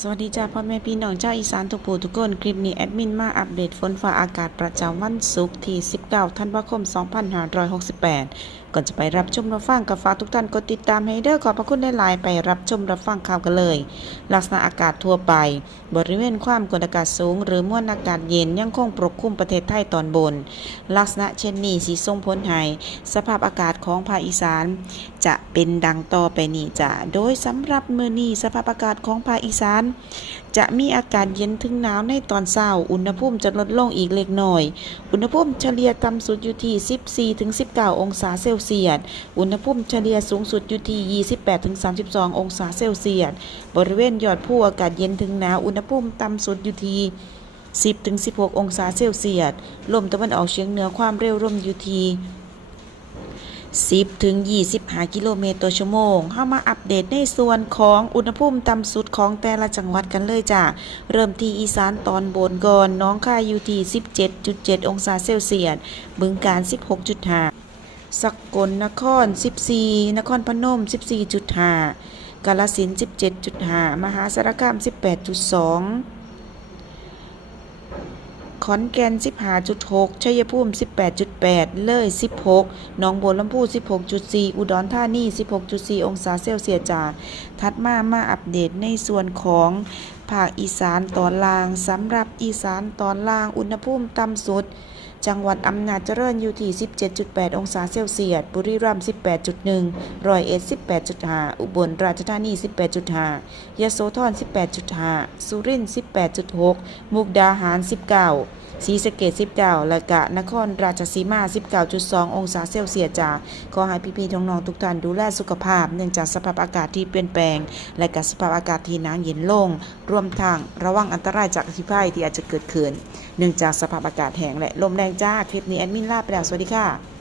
สวัสดีจ้าพ่อแม่พี่น้องเจ้าอีสานทุกผู้ทุกคนคลิปนี้แอดมินมาอัปเดตฝนฟ้าอากาศประจำวันศุกร์ที่19ธันวาคม2568ก่อนจะไปรับชมรับฟังกับฝากทุกท่านกดติดตามให้เด้อขอบพระคุณได้หลายไปรับชมรับฟังข่าวกันเลยลักษณะอากาศทั่วไปบริเวณความกดอากาศสูงหรือมวลอากาศเย็นยังคงปกคลุมประเทศไทยตอนบนลักษณะเช่นนี้สิส่งผลให้สภาพอากาศของภาคอีสานจะเป็นดังต่อไปนี้จ้ะโดยสำหรับมื้อนี้สภาพอากาศของภาคอีสานจะมีอากาศเย็นถึงหนาวในตอนเช้าอุณหภูมิจะลดลงอีกเล็กน้อยอุณหภูมิเฉลี่ยต่ำสุดอยู่ที่ 14-19 องศาเซลเซียสอุณหภูมิเฉลี่ยสูงสุดอยู่ที่ 28-32 องศาเซลเซียสบริเวณยอดภูอากาศเย็นถึงหนาวอุณหภูมิต่ำสุดอยู่ที่ 10-16 องศาเซลเซียสลมตะวันออกเฉียงเหนือความเร็วลมอยู่ที่10-25 กิโลเมตรต่อชั่วโมงเข้ามาอัปเดตในส่วนของอุณหภูมิต่ำสุดของแต่ละจังหวัดกันเลยจ้ะเริ่มที่อีสานตอนบนก่อนหนองคายอยู่ที่ 17.7 องศาเซลเซียสบึงกาฬ 16.5 สกลนคร 14 นครพนม 14.5 กาฬสินธุ์ 17.5 มหาสารคาม 18.2ขอนแก่น 15.6 ชัยภูมิ 18.8 เลย 16 หนองบัวลำพู 16.4 อุดรธานี 16.4 องศาเซลเซียสจ้าถัดมาอัปเดตในส่วนของภาคอีสานตอนล่างสำหรับอีสานตอนล่างอุณหภูมิต่ำสุดจังหวัดอำนาจเจริญอยู่ที่ 17.8 องศาเซลเซียสบุรีรัมย์ 18.1 ร้อยเอ็ด 18.5 อุบลราชธานี 18.5 ยโสธร 18.5 สุรินทร์ 18.6 มุกดาหาร 19 ศรีสะเกษ 19 และกะนครราชสีมา 19.2 องศาเซลเซียสจ้าขอให้พี่ๆน้องๆทุกท่านดูแลสุขภาพเนื่องจากสภาพอากาศที่เปลี่ยนแปลงและกับสภาพอากาศที่หนาวเย็นลงรวมทั้งระวังอันตรายจากอัคคีภัยที่อาจจะเกิดขึ้นเนื่องจากสภาพอากาศแห้งและลมแรงจ้าคลิปนี้แอดมินลาไปแล้วสวัสดีค่ะ